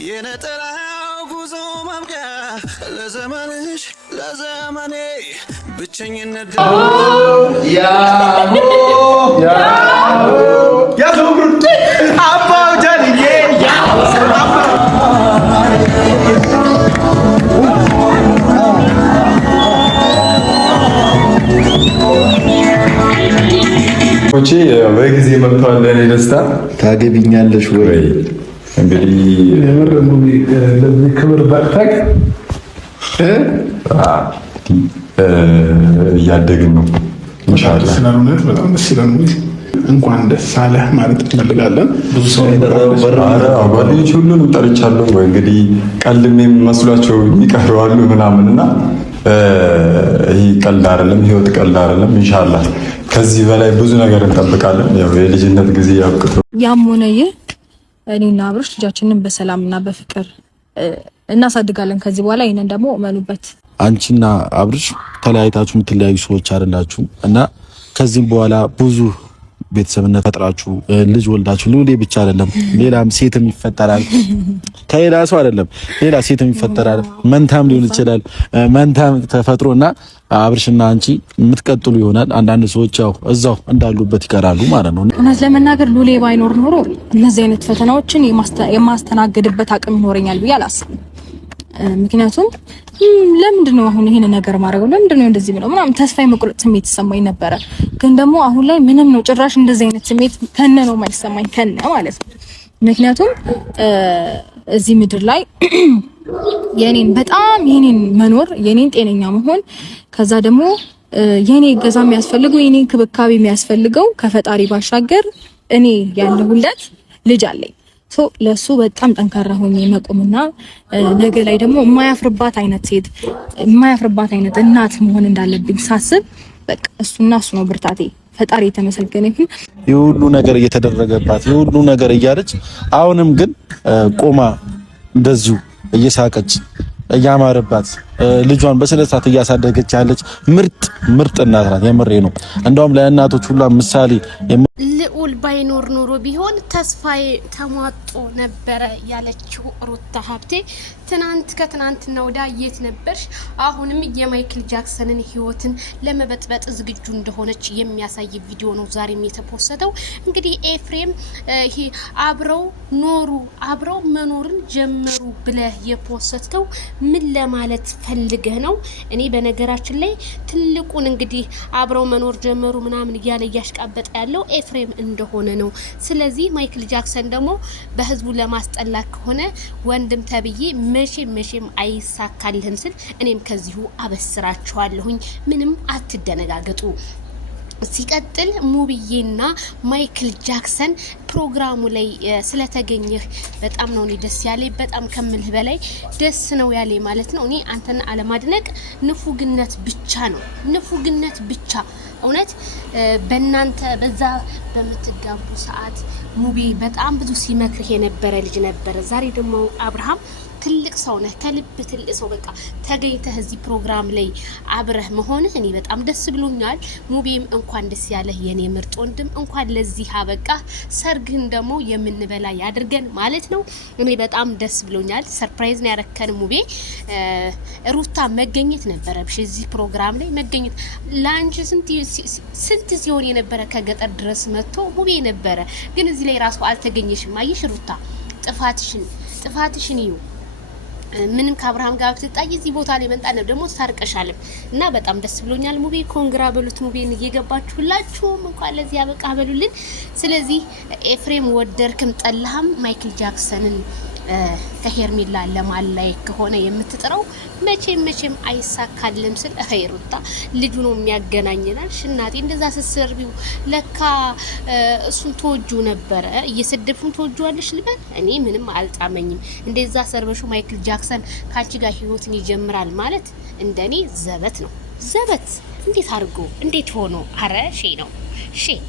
የነጠላው ጉዞ ማብቂያ ለዘመንሽ ለዘመኔ ብቸኝነት አባው ጃንዬ ወጪ በጊዜ መጥቷል። ለኔ ደስታ ታገቢኛለሽ ወይ? እንግዲህ የምር ለዚህ ክብር በቅተህ እያደግን ነው። ኢንሻአላህ ስለሆነት በጣም ደስ ይላል። እንኳን ደስ አለህ ማለት እንፈልጋለን። ብዙ ሰው ጓደኞች ሁሉንም ጠርቻለሁ። እንግዲህ ቀልም መስሏቸው ይቀርባሉ ምናምንና ይሄ ቀልድ አይደለም፣ ህይወት ቀልድ አይደለም። ኢንሻአላህ ከዚህ በላይ ብዙ ነገር እንጠብቃለን። ያው የልጅነት ጊዜ ያብቅቶ ያም ሆነ ይህ እኔና አብርሽ ልጃችንን በሰላምና በፍቅር እናሳድጋለን ከዚህ በኋላ። ይሄንን ደግሞ እመኑበት። አንቺና አብርሽ ተለያይታችሁ የምትለያዩ ሰዎች አይደላችሁም እና ከዚህም በኋላ ብዙ ቤተሰብነት ፈጥራችሁ ልጅ ወልዳችሁ ሉሌ ብቻ አይደለም ሌላም ሴትም ይፈጠራል። ከሌላ ሰው አይደለም ሌላ ሴትም ይፈጠራል። መንታም ሊሆን ይችላል። መንታም ተፈጥሮና አብርሽና አንቺ የምትቀጥሉ ይሆናል። አንዳንድ ሰዎች ያው እዛው እንዳሉበት ይቀራሉ ማለት ነው። እውነት ለመናገር ሉሌ ባይኖር ኖሮ እነዚህ አይነት ፈተናዎችን የማስተናገድበት አቅም ይኖረኛል ብዬ አላስብም። ምክንያቱም ለምንድን ነው አሁን ይሄን ነገር ማድረግ ለምንድን ነው እንደዚህ ብለው ምናምን ተስፋ የመቁረጥ ስሜት ይሰማኝ ነበረ። ግን ደግሞ አሁን ላይ ምንም ነው ጭራሽ እንደዚህ አይነት ስሜት ከነ ነው የማይሰማኝ ከነ ማለት ነው። ምክንያቱም እዚህ ምድር ላይ የኔን መኖር የኔን ጤነኛ መሆን ከዛ ደግሞ የኔ ገዛ የሚያስፈልገው የኔ ክብካቤ የሚያስፈልገው ከፈጣሪ ባሻገር እኔ ያለሁለት ልጅ አለኝ። ለሱ በጣም ጠንካራ ሆኜ መቆምና ነገ ላይ ደግሞ የማያፍርባት አይነት ሴት የማያፍርባት አይነት እናት መሆን እንዳለብኝ ሳስብ በቃ እሱ ነው ብርታቴ። ፈጣሪ የተመሰገነ ይሁን። የሁሉ ነገር እየተደረገባት የሁሉ ነገር እያለች አሁንም ግን ቆማ እንደዚሁ እየሳቀች እያማረባት ልጇን በስለሳት እያሳደገች ያለች ምርጥ እናት ናት። የምሬ ነው። እንደውም ለእናቶች ሁሉ ምሳሌ ልዑል ባይኖር ኖሮ ቢሆን ተስፋዬ ተሟጦ ነበረ ያለችው ሩታ ሀብቴ ከትናንትና ወዲያ የት ነበርሽ? አሁንም የማይክል ጃክሰንን ህይወትን ለመበጥበጥ ዝግጁ እንደሆነች የሚያሳይ ቪዲዮ ነው ዛሬም የተፖስተው። እንግዲህ ኤፍሬም ይሄ አብረው ኖሩ አብረው መኖርን ጀመሩ ብለህ የፖስተው ምን ለማለት ፈልገህ ነው? እኔ በነገራችን ላይ ትልቁን እንግዲህ አብረው መኖር ጀመሩ ምናምን እያለ እያሽቃበጠ ያለው ኤፍሬም እንደሆነ ነው። ስለዚህ ማይክል ጃክሰን ደግሞ በህዝቡ ለማስጠላት ከሆነ ወንድም ተብዬ መቼም አይሳካልህም ስል እኔም ከዚሁ አበስራችኋለሁኝ። ምንም አትደነጋገጡ። ሲቀጥል ሙብዬና ማይክል ጃክሰን ፕሮግራሙ ላይ ስለተገኘህ በጣም ነው ደስ ያለኝ። በጣም ከምልህ በላይ ደስ ነው ያለኝ ማለት ነው። እኔ አንተን አለማድነቅ ንፉግነት ብቻ ነው፣ ንፉግነት ብቻ። እውነት በእናንተ በዛ በምትጋቡ ሰዓት ሙቤ በጣም ብዙ ሲመክርህ የነበረ ልጅ ነበረ። ዛሬ ደግሞ አብርሃም ትልቅ ሰው ነህ፣ ከልብ ትልቅ ሰው በቃ ተገኝተህ እዚህ ፕሮግራም ላይ አብረህ መሆንህ እኔ በጣም ደስ ብሎኛል። ሙቤም እንኳን ደስ ያለህ የኔ ምርጥ ወንድም፣ እንኳን ለዚህ አበቃ። ሰርግህን ደግሞ የምንበላ ያድርገን ማለት ነው። እኔ በጣም ደስ ብሎኛል። ሰርፕራይዝ ነው ያረከን ሙቤ። ሩታ መገኘት ነበረብሽ እዚህ ፕሮግራም ላይ መገኘት። ላንቺ ስንት ሲሆን የነበረ ከገጠር ድረስ መጥቶ ሙቤ ነበረ፣ ግን እዚህ ላይ ራሱ አልተገኘሽም። አየሽ ሩታ ጥፋትሽን እዩ። ምንም ከአብርሃም ጋር ብትጣይ እዚህ ቦታ ላይ መጣ ነው ደግሞ ታርቀሻልም እና በጣም ደስ ብሎኛል። ሙቤ ኮንግራ በሉት። ሙቤን እየገባችሁ ሁላችሁም እንኳን ለዚህ ያበቃ በሉልን። ስለዚህ ኤፍሬም ወደርክም ጠላህም ማይክል ጃክሰንን ከሄርሜላ ለማላይ ከሆነ የምትጥረው መቼም አይሳካልም ስል ሩታ ልጁ ነው የሚያገናኘናል። ሽናቴ እንደዛ ስትሰርቢው ለካ እሱን ተወጁ ነበረ። እየሰደብሽም ተወጁዋለሽ ልበል። እኔ ምንም አልጣመኝም። እንደዛ ሰርበሹ ማይክል ጃክሰን ካንቺ ጋር ህይወትን ይጀምራል ማለት እንደኔ ዘበት ነው። ዘበት እንዴት አድርጎ እንዴት ሆኖ አረ ሼ ነው ሼ